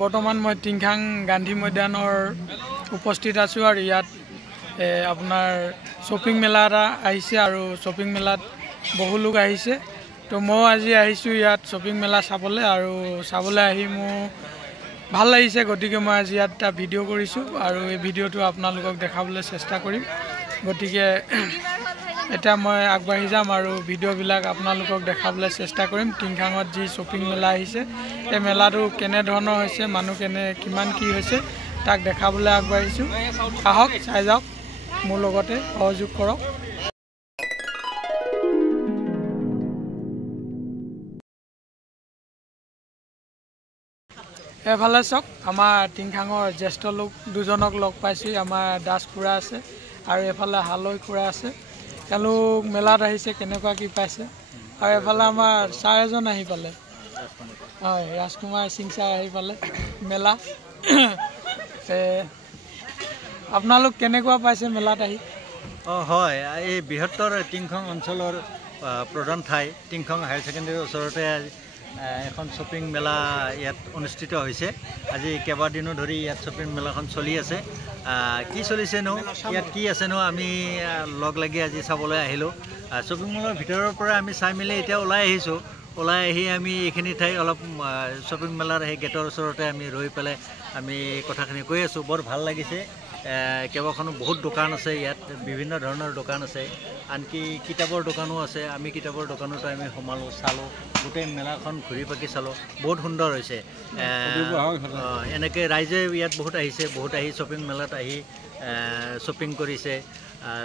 বৰ্তমান মই টিংখাং গান্ধী ময়দানৰ উপস্থিত আছো আৰু ইয়াত আপোনাৰ শ্বপিং মেলা এটা আহিছে আৰু শ্বপিং মেলাত বহু লোক আহিছে তো মই আজি আহিছো ইয়াত শ্বপিং মেলা চাবলৈ আৰু চাবলৈ আহি মোৰ ভাল লাগিছে গতিকে মই আজি ইয়াত এটা ভিডিঅ' কৰিছো আৰু এই ভিডিঅ'টো আপোনালোকক দেখাবলৈ চেষ্টা কৰিম গতিকে এটা মই আগবাঢ়ি যাম আৰু ভিডিঅ'বিলাক আপোনালোকক দেখাবলৈ চেষ্টা কৰিম টিংখাঙত যি শ্বপিং মেলা আহিছে এই মেলাটো কেনে ধৰণৰ হৈছে মানুহ কেনে কিমান কি হৈছে তাক দেখাবলৈ আগবাঢ়িছো আহক চাই যাওক মোৰ লগতে সহযোগ কৰক এফালে চাওক আমাৰ টিংখাঙৰ জ্যেষ্ঠ লোক দুজনক লগ পাইছো আমাৰ দাস খুৰা আছে আৰু এফালে হালৈ খুৰা আছে তেওঁলোক মেলাত আহিছে কেনেকুৱা কি পাইছে আৰু এফালে আমাৰ ছাৰ এজন আহি পালে হয় ৰাজকুমাৰ সিং ছাৰ আহি পালে মেলা আপোনালোক কেনেকুৱা পাইছে মেলাত আহি হয় এই বৃহত্তৰ টিংখাং অঞ্চলৰ প্ৰধান ঠাই টিংখাং হায়াৰ ছেকেণ্ডেৰীৰ ওচৰতে এখন শ্বপিং মেলা ইয়াত অনুষ্ঠিত হৈছে আজি কেইবাদিনো ধৰি ইয়াত শ্বপিং মেলাখন চলি আছে কি চলিছেনো ইয়াত কি আছেনো আমি লগ লাগি আজি চাবলৈ আহিলোঁ শ্বপিং মলৰ ভিতৰৰ পৰা আমি চাই মেলি এতিয়া ওলাই আহিছোঁ ওলাই আহি আমি এইখিনি ঠাই অলপ শ্বপিং মেলাৰ সেই গেটৰ ওচৰতে আমি ৰৈ পেলাই আমি কথাখিনি কৈ আছোঁ বৰ ভাল লাগিছে কেইবাখনো বহুত দোকান আছে ইয়াত বিভিন্ন ধৰণৰ দোকান আছে আনকি কিতাপৰ দোকানো আছে আমি কিতাপৰ দোকানতো আমি সোমালোঁ চালোঁ গোটেই মেলাখন ঘূৰি পাকি চালোঁ বহুত সুন্দৰ হৈছে এনেকৈ ৰাইজে ইয়াত বহুত আহিছে বহুত আহি শ্বপিং মেলাত আহি শ্বপিং কৰিছে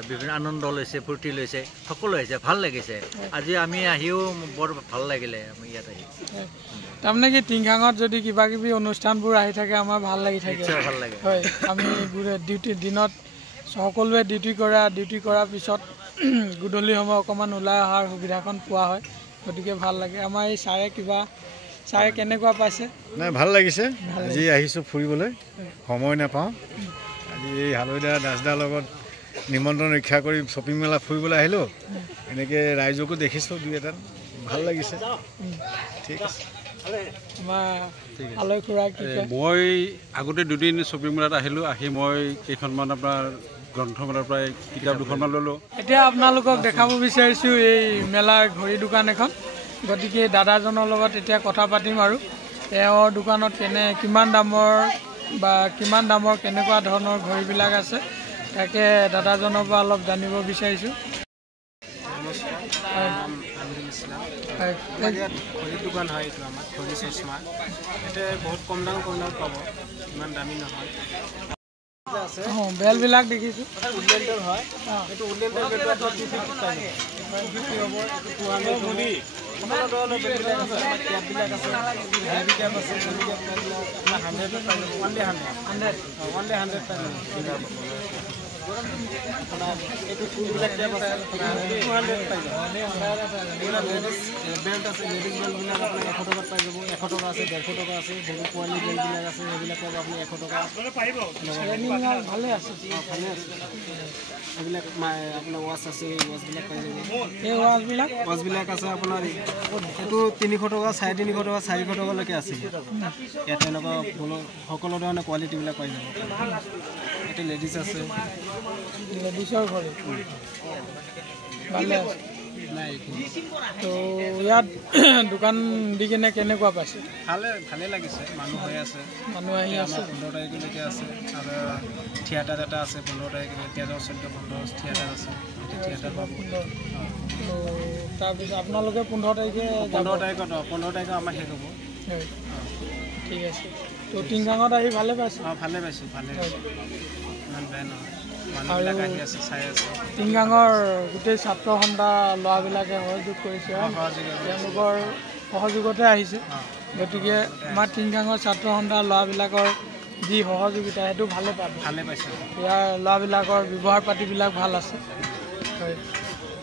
বিভিন্ন আনন্দ লৈছে ফূৰ্তি লৈছে সকলো আহিছে ভাল লাগিছে আজি আমি আহিও বৰ ভাল লাগিলে আমি ইয়াত আহি তাৰমানে কি টিংখাঙত যদি কিবা কিবি অনুষ্ঠানবোৰ আহি থাকে আমাৰ ভাল লাগি থাকে ভাল লাগে হয় আমি ডিউটি দিনত সকলোৱে ডিউটি কৰাৰ পিছত গধূলি সময় অকণমান ওলাই অহাৰ সুবিধাখন পোৱা হয় গতিকে ভাল লাগে আমাৰ এই ছাৰে কেনেকুৱা পাইছে নাই ভাল লাগিছে আজি আহিছোঁ ফুৰিবলৈ সময় নাপাওঁ আজি এই হালৈদা দাসদাৰ লগত নিমন্ত্ৰণ ৰক্ষা কৰি শ্বপিং মেলা ফুৰিবলৈ আহিলোঁ এনেকৈ ৰাইজকো দেখিছোঁ দুই এটা ভাল লাগিছে ঠিক আছে মই আগতে দুদিন শ্বপিং মেলাত আহিলোঁ আহি মই কেইখনমান আপোনাৰ গ্ৰন্থমেলাৰ পৰাই কিতাপ দুখনমান ল'লোঁ এতিয়া আপোনালোকক দেখাব বিচাৰিছোঁ এই মেলাৰ ঘড়ী দোকান এখন গতিকে দাদাজনৰ লগত এতিয়া কথা পাতিম আৰু তেওঁৰ দোকানত কিমান দামৰ কেনেকুৱা ধৰণৰ ঘড়ীবিলাক আছে তাকে দাদাজনৰ পৰা অলপ জানিব বিচাৰিছোঁ ঘড়ী দোকান হয় এইটো আমাৰ ঘড়ী চশমা ইয়াতে বহুত কম দাম পাব ইমান দামী নহয় বেলবিলাক দেখিছোঁ উডলেণ্ডৰ হয় এইটো উডলেণ্ডৰ বেলটো আপোনাৰ 250 পাই যাব 200 আপোনাৰ ধৰণৰ বেলবিলাক আছে কেপবিলাক আছে হেভি কেপ আছে হেভি কেপ আপোনাৰ 100 পাই যাব ওনলি 100 পাই যাব আপোনাৰ এইটো ফুলবিলাক কেপ আছে 200 পাই যাব আপোনাৰ লেডিজ বেল্ট আছে লেডিজ বেল্টবিলাক আপোনাৰ 100 টকাত পাই যাব 100 টকা আছে 150 টকা আছে হেভি কোৱালিটি বেল্টবিলাক আছে সেইবিলাক পাব আপুনি 100 টকা ভালে আছে এইবিলাক আপোনাৰ ৱাচ আছে ৱাচবিলাক পাই যাব এই ৱাচবিলাক আছে আপোনাৰ এইটো 300 টকা 350 টকা 400 টকালৈকে আছে ইয়াত এনেকুৱা সকলো ধৰণৰ কোৱালিটিবিলাক পাই যাব এটা লেডিজ আছে লেডিজৰ ঘড়ী ভালে আছে তো ইয়াত দোকান দি কিনে কেনেকুৱা পাইছে ভালে লাগিছে মানুহ হৈ আছে মানুহ আহি আছে 15 তাৰিখলৈকে আছে আৰু থিয়েটাৰ এটা আছে 15 তাৰিখে 13 14 15 থিয়েটাৰ আছে থিয়েটাৰ পাব তো তাৰপিছত আপোনালোকে 15 তাৰিখে 15 তাৰিখে আমাৰ শেষ হ'ব ঠিক আছে তো টিংখাঙত আহি ভালে পাইছে ভালে পাইছোঁ ইমান বেয়া নহয় মানুহবিলাক আহি আছে চাই আছে টিংখাঙৰ গোটেই ছাত্ৰ সন্থা ল'ৰাবিলাকে সহযোগ কৰিছে তেওঁলোকৰ সহযোগতে আহিছে গতিকে আমাৰ টিংখাঙৰ ছাত্ৰ সন্থা ল'ৰাবিলাকৰ যি সহযোগিতা সেইটো ভালে পাইছে ইয়াৰ ল'ৰাবিলাকৰ ব্যৱহাৰ পাতিবিলাক ভাল আছে হয়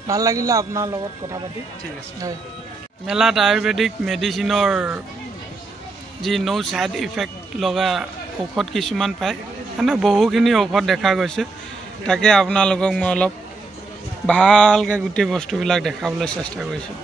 ভাল লাগিলে আপোনাৰ লগত কথা পাতি ঠিক আছে হয় মেলাত আয়ুৰ্বেদিক মেডিচিনৰ যি নো ছাইড ইফেক্ট লগা ঔষধ কিছুমান পায় মানে বহুখিনি ঔষধ দেখা গৈছে তাকে আপোনালোকক মই অলপ ভালকৈ গোটেই বস্তুবিলাক দেখাবলৈ চেষ্টা কৰিছোঁ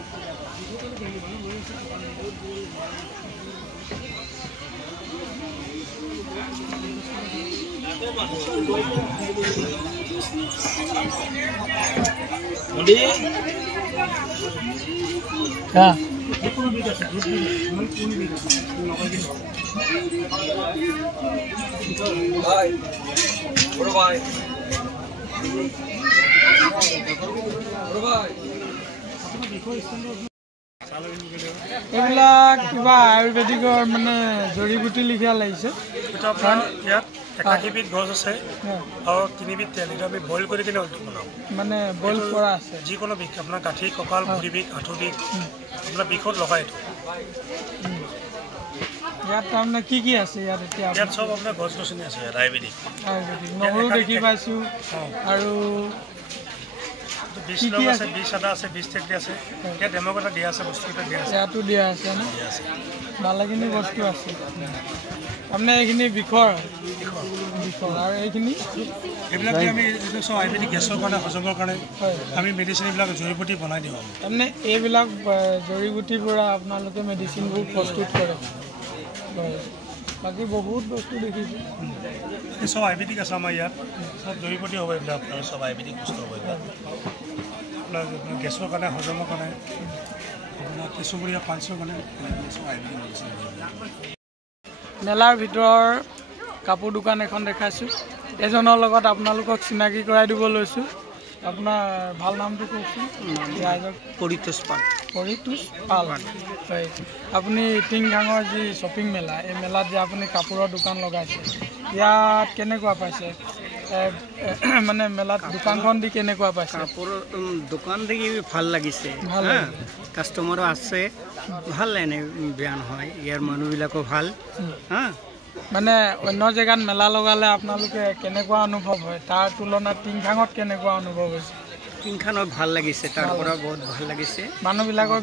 এইবিলাক কিবা আয়ুৰ্বেদিকৰ মানে জড়ি বুটি লিখা লাগিছে ইয়াত একাধিবিধ গছ আছে আৰু তিনিবিধ তেল এটা আমি বইল কৰি কিনে বনাওঁ মানে বইল কৰা আছে যিকোনো বিষ আপোনাৰ কাঠি কঁকাল ভৰি বিষ আঁঠু বিষ আপোনাৰ বিষত লগাই এইটো ইয়াত তাৰমানে কি আছে ইয়াত এতিয়া ইয়াত চব আপোনাৰ গছ গছনি আছে ইয়াত আয়ুৰ্বেদিক নহৰু দেখি পাইছোঁ আৰু বিষ লগ আছে বিষ আদা আছে বিষ তেকৰি আছে ইয়াত ডেমক এটা দিয়া আছে বস্তু এটা দিয়া আছে ইয়াতো দিয়া আছে ন ভালেখিনি বস্তু আছে তাৰমানে এইখিনি বিষৰ আৰু এইখিনি এইবিলাক আমি এইটো চব আয়ুৰ্বেদিক গেছৰ কাৰণে হজমৰ কাৰণে আমি মেডিচিন এইবিলাক জড়ি বুটি বনাই দিওঁ তাৰমানে এইবিলাক জড়ি বুটিৰ পৰা আপোনালোকে মেডিচিনবোৰ প্ৰস্তুত কৰে বাকী বহুত বস্তু দেখিছোঁ এই চব আয়ুৰ্বেদিক আছে আমাৰ ইয়াত চব জড়ি বুটি হ'ব এইবিলাক আপোনাৰ চব আয়ুৰ্বেদিক বস্তু হ'ব এইবিলাক আপোনাৰ গেছৰ কাৰণে হজমৰ কাৰণে আপোনাৰ কেঁচুবৰীয়া পাঞ্চৰ কাৰণে চব আয়ুৰ্বেদিক মেডিচিন মেলাৰ ভিতৰৰ কাপোৰ দোকান এখন দেখাইছোঁ এজনৰ লগত আপোনালোকক চিনাকি কৰাই দিব লৈছোঁ আপোনাৰ ভাল নামটো কওকচোন পৰিতোষ পাল হয় আপুনি টিংখাঙৰ যি শ্বপিং মেলা এই মেলাত যে আপুনি কাপোৰৰ দোকান লগাইছে ইয়াত কেনেকুৱা পাইছে মানে মেলাত দোকানখন দি কেনেকুৱা পাইছে কাপোৰৰ দোকান দেখি ভাল লাগিছে কাষ্টমাৰো আছে ভাল এনে বেয়া নহয় ইয়াৰ মানুহবিলাকো ভাল মানে অন্য জেগাত মেলা লগালে আপোনালোকে কেনেকুৱা অনুভৱ হয় তাৰ তুলনাত টিংখাঙত কেনেকুৱা অনুভৱ হৈছে টিংখাঙত ভাল লাগিছে তাৰ পৰা বহুত ভাল লাগিছে মানুহবিলাকৰ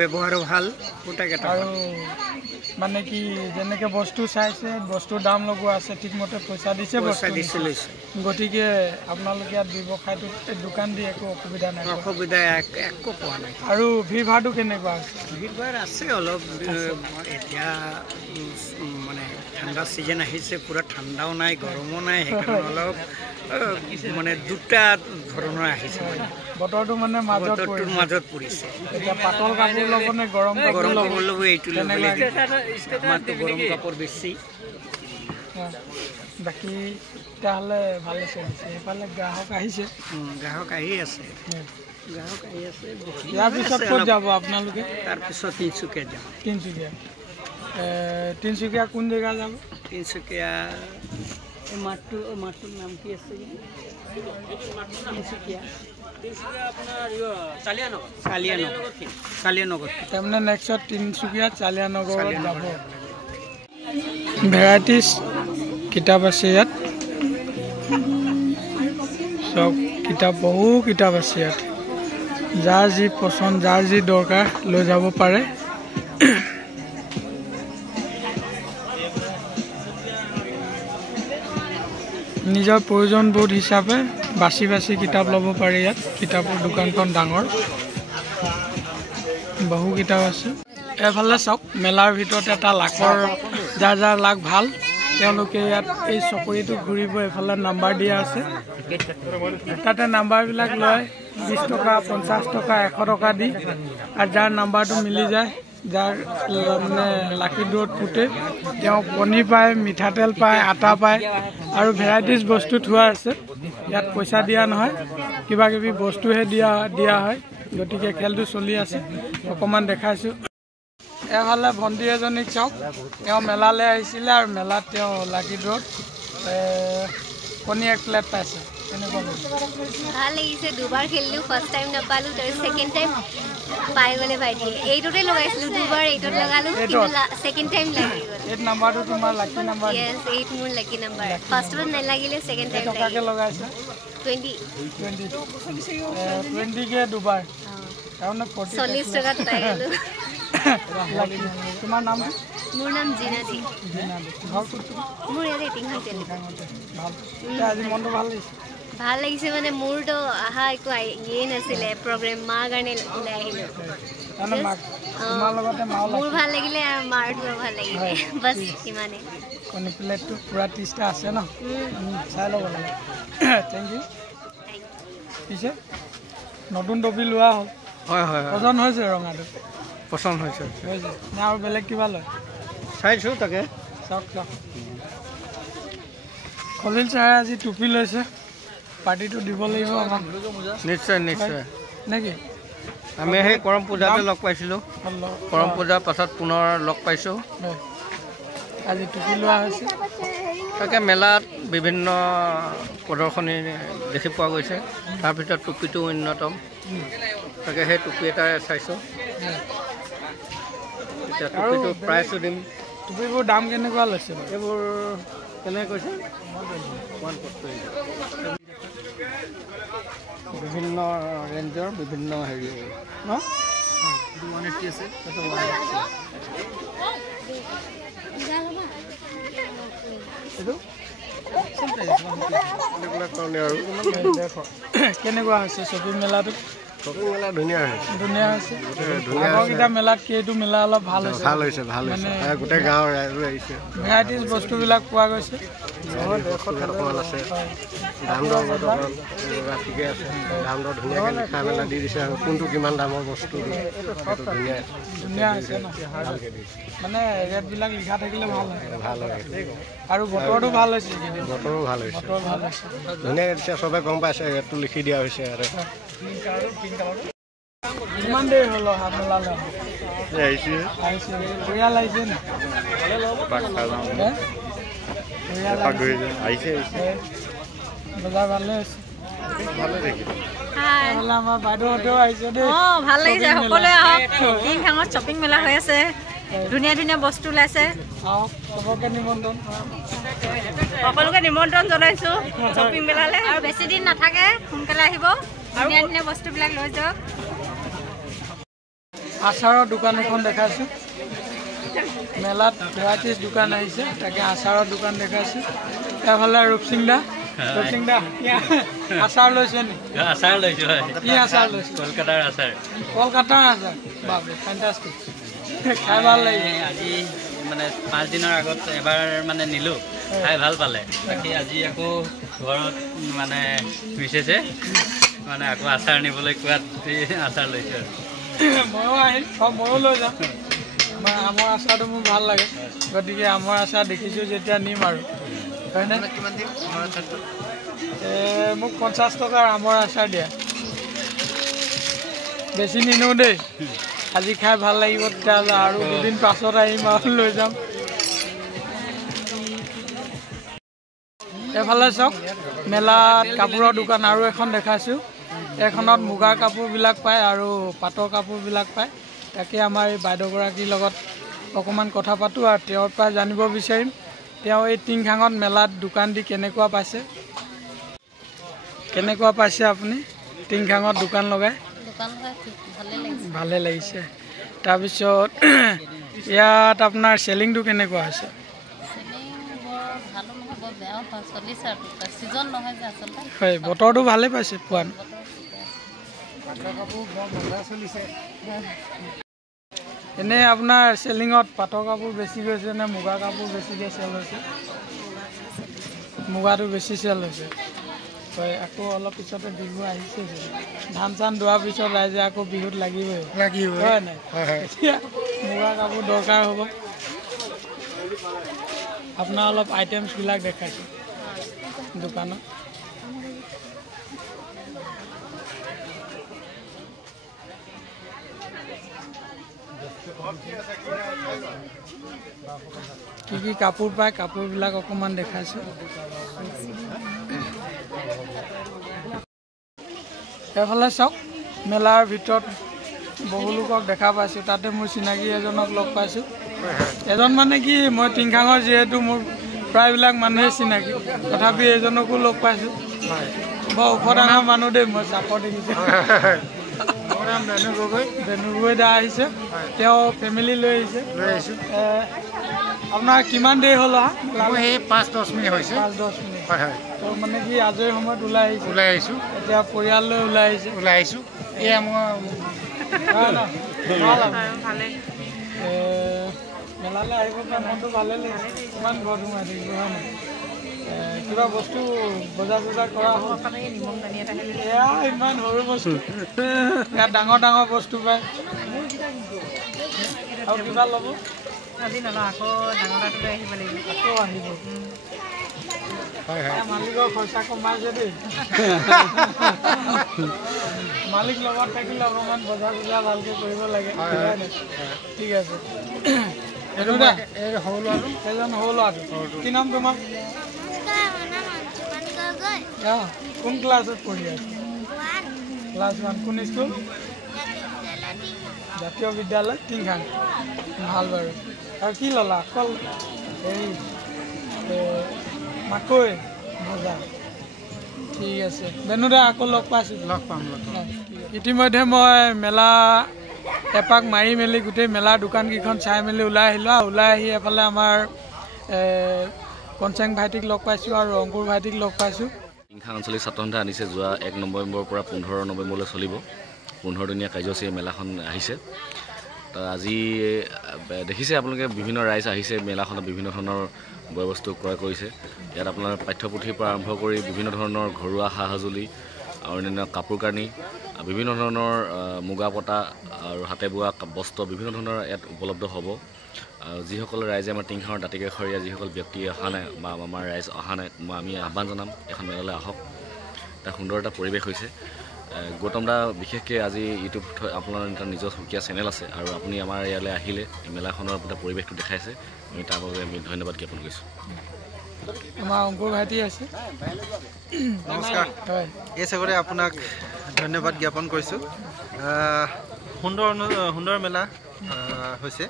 ব্যৱহাৰো ভাল গোটেইকেইটা আৰু মানে কি যেনেকৈ বস্তু চাইছে বস্তুৰ দাম লগোৱা আছে ঠিকমতে পইচা দিছে গতিকে আপোনালোকে ইয়াত ব্যৱসায়টোত দোকান দি একো অসুবিধা নাই অসুবিধা একো পোৱা নাই আৰু ভিৰ ভাৰটো কেনেকুৱা আছে ভিৰ ভাৰ আছে অলপ এতিয়া মানে ঠাণ্ডা ছিজন আহিছে পুৰা ঠাণ্ডাও নাই গৰমো নাই সেইকাৰণে অলপ মানে দুটা ধৰণৰ আহিছে বতৰটো মানে মাজত পৰিছে এতিয়া পাতল কাপোৰ ল'ব নে গৰম কাপোৰ ল'ব এইটো আমাৰতো গৰম কাপোৰ বেছি বাকী তেতিয়াহ'লে ভালে চলিছে সেইফালে গ্ৰাহক আহিছে গ্ৰাহক আহি আছে ইয়াৰ পিছত ক'ত যাব আপোনালোকে তাৰপিছত তিনিচুকীয়া যাম তিনিচুকীয়া কোন জেগা যাব তিনিচুকীয়া এই মাঠটোৰ নাম কি আছে তিনিচুকীয়া চালিয়ানগৰ তাৰমানে নেক্সট তিনিচুকীয়া চালিয়ানগৰত যাব ভেৰাইটিজ কিতাপ আছে ইয়াত চব কিতাপ বহু কিতাপ আছে ইয়াত যাৰ যি পচন্দ যাৰ যি দৰকাৰ লৈ যাব পাৰে নিজৰ প্ৰয়োজনবোধ হিচাপে বাছি বাছি কিতাপ ল'ব পাৰি ইয়াত কিতাপৰ দোকানখন ডাঙৰ বহু কিতাপ আছে এফালে চাওক মেলাৰ ভিতৰত এটা লাখৰ যাৰ লাখ ভাল তেওঁলোকে ইয়াত এই চকৰিটো ঘূৰিব এইফালে নাম্বাৰ দিয়া আছে তাতে নাম্বাৰবিলাক লয় 20 টকা 50 টকা 100 টকা দি আৰু যাৰ নাম্বাৰটো মিলি যায় যাৰ মানে লাকি ড্ৰত ফুটে তেওঁ কণী পায় মিঠাতেল পায় আটা পায় আৰু ভেৰাইটিজ বস্তু থোৱা আছে ইয়াত পইচা দিয়া নহয় কিবা কিবি বস্তুহে দিয়া হয় গতিকে খেলটো চলি আছে অকণমান দেখাইছোঁ এফালে ভণ্টি এজনীক চাওক তেওঁ মেলালৈ আহিছিলে আৰু মেলাত তেওঁ লাকি ড্ৰত কণী 1 প্লেট পাইছে ভাল লাগিছে দুবাৰ খেলিলোঁ ফাৰ্ষ্ট টাইম নাপালোঁ তাৰপিছত ছেকেণ্ড টাইম পাই গ'লে ভাইটিয়ে এইটোতে লগাইছিলোঁ দুবাৰ এইটোত লগালোঁ কিন্তু ছেকেণ্ড টাইম লাগি গ'ল এইট নাম্বাৰটো তোমাৰ লাকি নাম্বাৰ য়েছ এইট মোৰ লাকি নাম্বাৰ ফাৰ্ষ্টত নালাগিলে ছেকেণ্ড টাইম টকাকৈ লগাইছে 20কে দুবাৰ তাৰমানে 40 টকাত পাই গ'লোঁ তোমাৰ নাম মোৰ নাম জিনাধি মোৰ ইয়াতে টিংখাং আজি মনটো ভাল লাগিছে ভাল লাগিছে মানে মোৰতো অহা একো ইয়ে নাছিলে প্ৰগ্ৰেম মাৰ কাৰণে ওলাই আহিলোঁ মানে মাক তোমাৰ লগতে মাও মোৰ ভাল লাগিলে আৰু মাৰটো ভাল লাগিলে বাছ ইমানে কণী প্লেটটো পুৰা 30টা আছে ন চাই ল'ব লাগে থেংক ইউ পিছে নতুন টপি লোৱা হ'ল হয় হয় পচন্দ হৈছে ৰঙাটো পচন্দ হৈছে নে আৰু বেলেগ কিবা লয় চাইছোঁ তাকে চাওক চাওক খলিল চাৰে আজি টুপি লৈছে পাৰ্টিটো দিব লাগিব আমাক নিশ্চয় নিশ্চয় নেকি আমি সেই কৰম পূজাতে লগ পাইছিলোঁ কৰম পূজাৰ পাছত পুনৰ লগ পাইছোঁ আজি টুপি লোৱা হৈছে তাকে মেলাত বিভিন্ন প্ৰদৰ্শনী দেখি পোৱা গৈছে তাৰ ভিতৰত টুপিটো অন্যতম তাকে সেই টুপি এটা চাইছোঁ এতিয়া টুপিটো প্ৰাইচো দিম টুপিবোৰ দাম কেনেকুৱা লৈছে এইবোৰ কেনেকৈ কৈছে বিভিন্ন ৰেঞ্জৰ বিভিন্ন হেৰি ন 180 আছে কেনেকুৱা হৈছে শ্বপিং মেলাটো শ্বপিং মেলা ধুনীয়া হৈছে আগৰকেইটা মেলাত কি এইটো মেলা অলপ ভাল হৈছে গোটেই গাঁৱৰ ৰাইজো আহিছে ভেৰাইটিজ বস্তুবিলাক পোৱা গৈছে অকণমান আছে দাম দৰ ঠিকে আছে দাম দৰ ধুনীয়াকৈ লিখা মেলা দি দিছে আৰু কোনটো কিমান দামৰ বস্তু ধুনীয়া হৈছে ন মানে ৰেটবিলাক লিখা থাকিলে ভাল হয় আৰু বতৰটো ভাল হৈছে বতৰো ভাল হৈছে ধুনীয়াকৈ দিছে চবে গম পাইছে ৰেটটো লিখি দিয়া হৈছে আৰু কিমান দেৰি হ'ল অহা মেলালৈ পৰিয়াল আহিছে নি বজাৰ ভালে হৈছে আমাৰ বাইদেউহঁতেও আহিছে দেই ভাল লাগিছে সকলোৱে আহক টিংখাঙত শ্বপিং মেলা হৈ আছে ধুনীয়া ধুনীয়া বস্তু ওলাইছে চবকে নিমন্ত্ৰণ সকলোকে নিমন্ত্ৰণ জনাইছোঁ শ্বপিং মেলালৈ আৰু বেছি দিন নাথাকে সোনকালে আহিব ধুনীয়া ধুনীয়া বস্তুবিলাক লৈ যাওক আচাৰৰ দোকান এখন দেখাইছোঁ মেলাত ভেৰাইটিজ দোকান আহিছে তাকে আচাৰৰ দোকান দেখাইছোঁ এফালে ৰূপসিং দা আচাৰ লৈছে নি আচাৰ লৈছোঁ কি আচাৰ লৈছে কলকাতাৰ আচাৰ বাপৰে ফেণ্টাষ্টিক খাই ভাল লাগিছে আজি মানে 5 দিনৰ আগত এবাৰ মানে নিলোঁ খাই ভাল পালে বাকী আজি আকৌ ঘৰত মানে মিছেছে মানে আকৌ আচাৰ নিবলৈ কোৱাত আচাৰ লৈছোঁ ময়ো আহিম ময়ো লৈ যাম আমৰ আচাৰটো মোৰ ভাল লাগে গতিকে আমৰ আচাৰ দেখিছোঁ যেতিয়া নিম আৰু হয়নে মোক 50 টকাৰ আমৰ আচাৰ দিয়া বেছি নিনো দেই আজি খাই ভাল লাগিব তেতিয়াহ'লে আৰু দুদিন পাছত আহিম আৰু লৈ যাম এফালে চাওক মেলাত কাপোৰৰ দোকান আৰু এখন দেখাইছোঁ এখনত মুগাৰ কাপোৰবিলাক পায় আৰু পাটৰ কাপোৰবিলাক পায় তাকে আমাৰ এই বাইদেউগৰাকীৰ লগত অকণমান কথা পাতোঁ আৰু তেওঁৰ পৰা জানিব বিচাৰিম তেওঁ এই টিংখাঙত মেলাত দোকান দি কেনেকুৱা পাইছে আপুনি টিংখাঙত দোকান লগাই ভালে লাগিছে তাৰপিছত ইয়াত আপোনাৰ চেলিংটো কেনেকুৱা হৈছে হয় বতৰটো ভালে পাইছে পোৱা এনেই আপোনাৰ চেলিঙত পাটৰ কাপোৰ বেছি গৈছে নে মুগাৰ কাপোৰ বেছিকৈ চেল হৈছে মুগাটো বেছি চেল হৈছে হয় আকৌ অলপ পিছতে বিহু আহিছে ধান চান দোৱাৰ পিছত ৰাইজে আকৌ বিহুত লাগিবই হয় নাই এতিয়া মুগাৰ কাপোৰ দৰকাৰ হ'ব আপোনাৰ অলপ আইটেমছবিলাক দেখাইছোঁ দোকানত কি কি কাপোৰ পায় কাপোৰবিলাক অকণমান দেখাইছোঁ এফালে চাওক মেলাৰ ভিতৰত বহু লোকক দেখা পাইছোঁ তাতে মোৰ চিনাকি এজনক লগ পাইছোঁ এজন মানে কি মই টিংখাঙৰ যিহেতু মোৰ প্ৰায়বিলাক মানুহে চিনাকি তথাপি এজনকো লগ পাইছোঁ বৰ ওখ ডাঙৰ মানুহ দেই মই চাপৰ দেখিছোঁ বেনু গগৈ দা আহিছে তেওঁ ফেমিলি লৈ আহিছে আপোনাৰ কিমান দেৰি হ'ল সেই 5-10 মিনিট হৈছে 5-10 মিনিট তো মানে কি আজৰি সময়ত ওলাই আহিছোঁ এতিয়া পৰিয়াল লৈ ওলাই আহিছোঁ এই মই ভালে মেলালৈ আহিব পৰা মনটো ভালে লাগিছে কিমান ঘৰত সোমাই থাকিব হয় নাই কিবা বস্তু বজাৰ চজাৰ কৰা হ'ল নিমখ দানি এটা এয়া ইমান সৰু বস্তু ইয়াত ডাঙৰ ডাঙৰ বস্তু পায় আৰু কিবা ল'ব আজি নলওঁ আকৌ ডাঙৰ ডাঙৰ লৈ আহিব লাগিব আকৌ আহিব মালিকৰ খৰচা কমাইছে দেই মালিক লগত থাকিলে অকণমান বজাৰ চজাৰ ভালকৈ কৰিব লাগে ঠিক আছে সৰু ল'ৰাটো এজন সৰু ল'ৰাটো কি নাম তোমাৰ কোন ক্লাছত পঢ়ি আছে ক্লাছ 1 কোন স্কুল জাতীয় বিদ্যালয় টিংখাং ভাল বাৰু আৰু কি ল'লা অকল হেৰি মাকৈ ভজা ঠিক আছে বেনুদা আকৌ লগ পাইছোঁ লগ পাম ইতিমধ্যে মই মেলা এপাক মাৰি মেলি গোটেই মেলা দোকানকেইখন চাই মেলি ওলাই আহিলোঁ আৰু ওলাই আহি এফালে আমাৰ কনচেং ভাইটিক লগ পাইছোঁ আৰু অংকুৰ ভাইটিক লগ পাইছোঁ টিংখাং আঞ্চলিক ছাত্ৰ সন্থা আনিছে যোৱা 1 নৱেম্বৰৰ পৰা 15 নৱেম্বৰলৈ চলিব 15 দিনীয়া কাৰ্যসূচী মেলাখন আহিছে তো আজি দেখিছে আপোনালোকে বিভিন্ন ৰাইজ আহিছে মেলাখনত বিভিন্ন ধৰণৰ বয়বস্তু ক্ৰয় কৰিছে ইয়াত আপোনাৰ পাঠ্যপুথিৰ পৰা আৰম্ভ কৰি বিভিন্ন ধৰণৰ ঘৰুৱা সা সঁজুলি আৰু অন্যান্য কাপোৰ কানি বিভিন্ন ধৰণৰ মুগা পতা আৰু হাতে বোৱা বস্ত্ৰ বিভিন্ন ধৰণৰ ইয়াত উপলব্ধ হ'ব যিসকল ৰাইজে আমাৰ টিংখাঙৰ দাঁতিকাষৰীয়া যিসকল ব্যক্তি অহা নাই বা আমাৰ ৰাইজ অহা নাই আমি আহ্বান জনাম এখন মেলালৈ আহক এটা সুন্দৰ এটা পৰিৱেশ হৈছে গৌতম দা বিশেষকৈ আজি ইউটিউব আপোনাৰ এটা নিজৰ সুকীয়া চেনেল আছে আৰু আপুনি আমাৰ ইয়ালৈ আহিলে এই মেলাখনৰ এটা পৰিৱেশটো দেখাইছে আমি তাৰ বাবে আমি ধন্যবাদ জ্ঞাপন কৰিছোঁ আমাৰ অংকুৰ ভাইটি আছে নমস্কাৰ হয় এই চাগৰে আপোনাক ধন্যবাদ জ্ঞাপন কৰিছোঁ সুন্দৰ মেলা হৈছে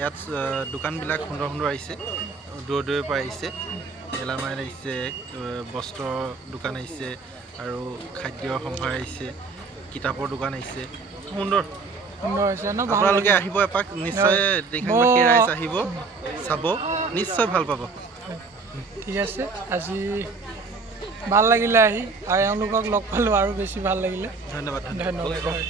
ইয়াত দোকানবিলাক সুন্দৰ সুন্দৰ আহিছে দূৰ দূৰৰ পৰা আহিছে গেলামাল আহিছে বস্ত্ৰ দোকান আহিছে আৰু খাদ্যৰ সম্ভাৰ আহিছে কিতাপৰ দোকান আহিছে সুন্দৰ হৈছে ন আপোনালোকে আহিব এপাক নিশ্চয় টিংখাংবাসী ৰাইজ আহিব চাব নিশ্চয় ভাল পাব ঠিক আছে আজি ভাল লাগিলে আহি আৰু এওঁলোকক লগ পালোঁ আৰু বেছি ভাল লাগিলে ধন্যবাদ ধন্যবাদ